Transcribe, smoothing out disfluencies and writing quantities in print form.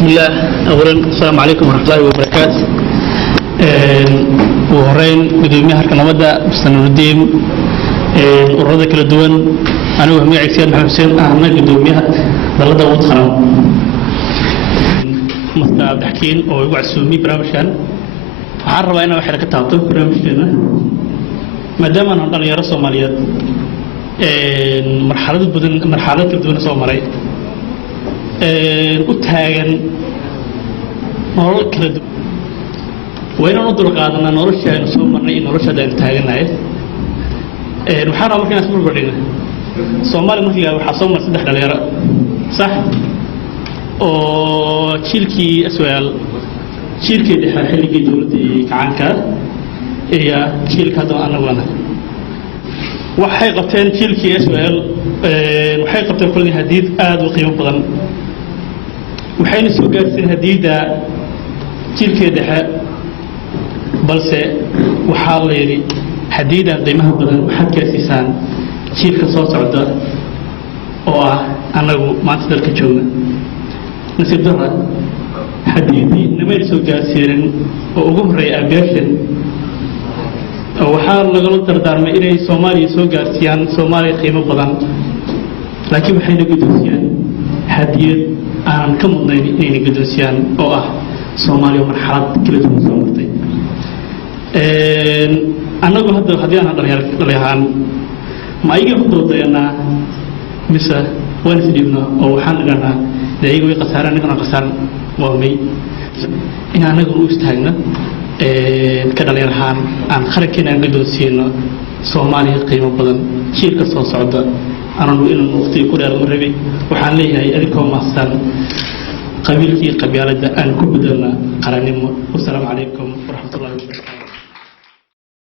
بسم الله. أولا السلام عليكم ورحمة الله وبركاته. وهرين قدومي هركن ودا مستنور الدين ورده كلا دوان أنا وهمي عكسيان محمد حسين أنا قدومي ضلدا وطخنا مستعد حكين أو يقع سومي برامشان عرب أنا وحنا كتابته برامشنا ما دام أنا عندنا يا رسول ماليات مرحلة بدون مرحلة بدون صومري وتهاجن نور كرد وين نقدر قادنا نور شيء نسوي مرة نور شيء ده تهاجن نايف نحارب ممكن أسمع بدينا صومالي مثل حصوم مسدح لليرة صح أو شيلكي أسوال شيلكي ده حلقي دولتي كعنكا هي شيلك هذا أنا وأنا waxay qabteen jiilkii SWL waxay qabteen kulli hadiid aad u qiimo badan waxayna soo gaarsiin hadiida jiilkii dhexe balse waxa la yiri hadiida qiimaha badan waxa ka siisaan jiilka soo socda oo ah anagu maanta dalka joogna nasiib darra hadiidii namay soo gaarsiin oo ugu horeeyay aviation waxaa lagala dardaarmay inay Soomaaliya soo gaarsiiyaan Soomaaliya qiimo badan laakiin waxayna guddoonsiyaan hadiyad aan ka mudnayn inay guddoonsiyaan oo ah Soomaaliya marxalad kala duwan soo martay anagu hadda hadii aan dhalinyaraan ma iga fududeeyna mise waan sidibna oo waxaan dhiganaa deegayo way qasaaraan inaan qasaaran waa may in anagu u istaagna كدليرهان عن خركنا قدو سينا سومالي قيمة بدن شيء كسر صعدة أنا نقول إن أختي كوريا المغربي وحاليا أذكر مصان قبيلتي قبيلة أن كبدنا قرانيم والسلام عليكم ورحمة الله